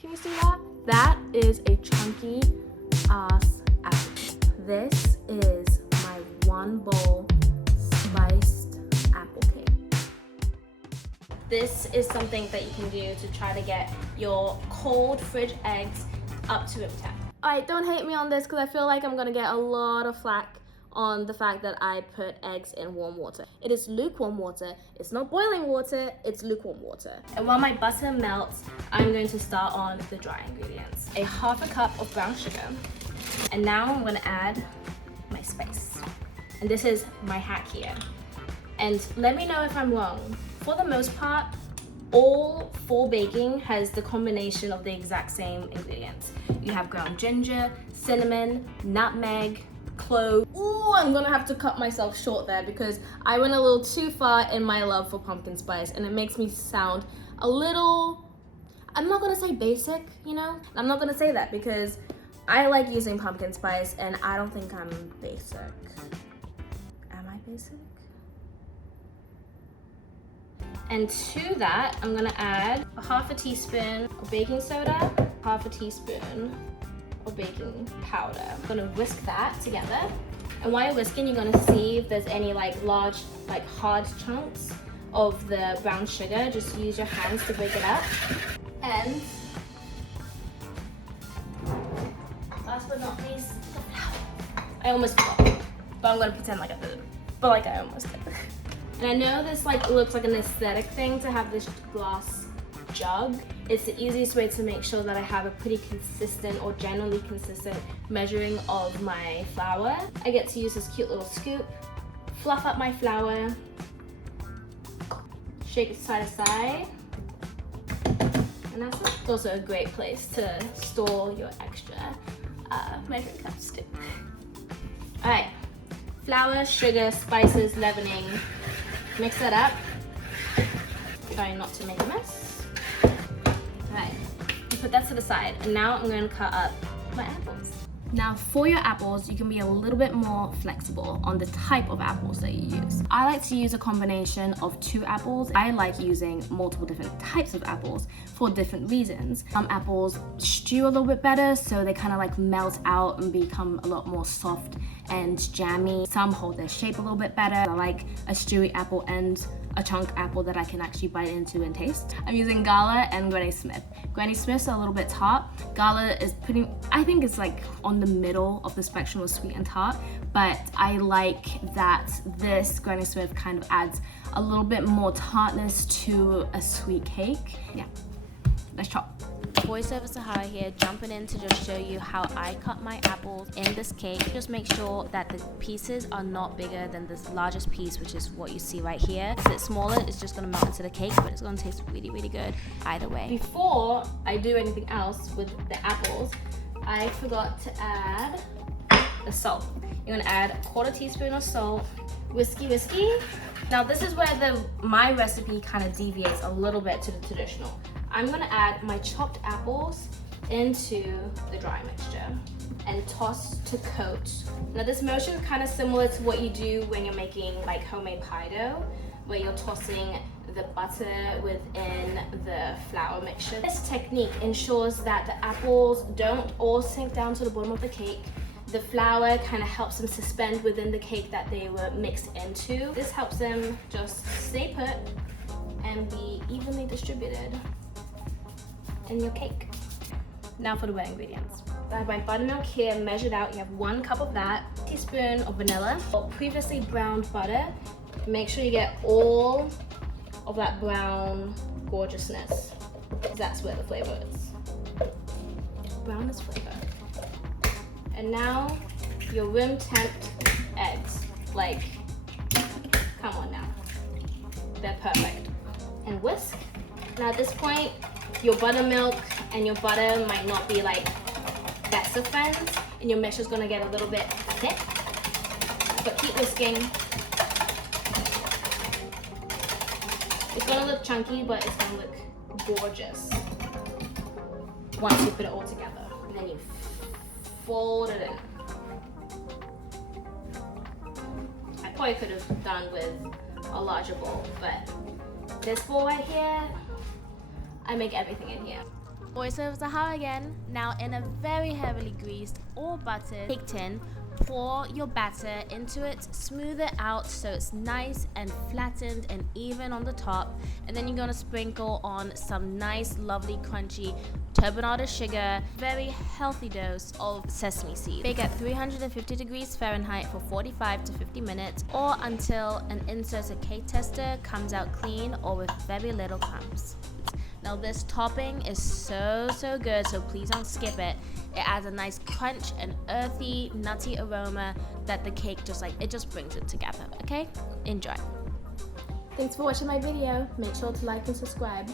Can you see that? That is a chunky ass apple cake. This is my 1 bowl spiced apple cake. This is something that you can do to try to get your cold fridge eggs up to room temp. Alright, don't hate me on this because I feel like I'm gonna get a lot of flack on the fact that I put eggs in warm water. It is lukewarm water. It's not boiling water, it's lukewarm water. And while my butter melts, I'm going to start on the dry ingredients. A 1/2 cup of brown sugar. And now I'm gonna add my spice. And this is my hack here. And let me know if I'm wrong. For the most part, all for baking has the combination of the exact same ingredients. You have ground ginger, cinnamon, nutmeg, clove. Ooh, I'm gonna have to cut myself short there because I went a little too far in my love for pumpkin spice and it makes me sound a little, I'm not gonna say basic, you know? I'm not gonna say that because I like using pumpkin spice and I don't think I'm basic. Am I basic? And to that, I'm gonna add a 1/2 teaspoon of baking soda, 1/2 teaspoon of baking powder. I'm gonna whisk that together. And while you're whisking, you're gonna see if there's any large, hard chunks of the brown sugar. Just use your hands to break it up. And last but not least, the flour. I almost forgot, but I'm gonna pretend like I did, but I almost did. And I know this looks like an aesthetic thing to have this glass jug. It's the easiest way to make sure that I have a pretty consistent or generally consistent measuring of my flour. I get to use this cute little scoop, fluff up my flour, shake it side to side, and that's it. It's also a great place to store your extra measuring cups too. All right, flour, sugar, spices, leavening. Mix that up. Try not to make a mess. Alright, put that to the side. And now I'm going to cut up my apples. Now for your apples, you can be a little bit more flexible on the type of apples that you use. I like to use a combination of 2 apples. I like using multiple different types of apples for different reasons. Some apples stew a little bit better, so they kind of melt out and become a lot more soft and jammy. Some hold their shape a little bit better. I like a stewy apple and a chunk apple that I can actually bite into and taste. I'm using Gala and Granny Smith. Granny Smith's are a little bit tart. Gala is I think it's on the middle of the spectrum of sweet and tart, but I like that this Granny Smith kind of adds a little bit more tartness to a sweet cake. Yeah, let's chop. Voiceover Sahara here, jumping in to just show you how I cut my apples in this cake. Just make sure that the pieces are not bigger than this largest piece, which is what you see right here. If it's smaller, it's just gonna melt into the cake, but it's gonna taste really, really good either way. Before I do anything else with the apples, I forgot to add the salt. You're gonna add 1/4 teaspoon of salt, whiskey. Now this is where my recipe kind of deviates a little bit to the traditional. I'm gonna add my chopped apples into the dry mixture and toss to coat. Now this motion is kind of similar to what you do when you're making homemade pie dough, where you're tossing the butter within the flour mixture. This technique ensures that the apples don't all sink down to the bottom of the cake. The flour kind of helps them suspend within the cake that they were mixed into. This helps them just stay put and be evenly distributed in your cake. Now for the wet ingredients. I have my buttermilk here measured out. You have 1 cup of that, teaspoon of vanilla, previously browned butter. Make sure you get all of that brown gorgeousness. That's where the flavor is. Brown is flavor. And now your room temp eggs. Come on now. They're perfect. And whisk. Now at this point, your buttermilk and your butter might not be best of friends, and your mixture is gonna get a little bit thick, but keep whisking. It's gonna look chunky, but it's gonna look gorgeous once you put it all together. And then you fold it in. I probably could have done with a larger bowl, but this bowl right here, I make everything in here. Voice over Sahara again. Now in a very heavily greased or buttered cake tin, pour your batter into it, smooth it out so it's nice and flattened and even on the top, and then you're gonna sprinkle on some nice, lovely, crunchy turbinado sugar, very healthy dose of sesame seed. Bake at 350 degrees Fahrenheit for 45 to 50 minutes or until an inserted cake tester comes out clean or with very little crumbs. Now this topping is so good, so please don't skip it. It adds a nice crunch and earthy, nutty aroma that the cake just brings it together, okay? Enjoy. Thanks for watching my video. Make sure to like and subscribe.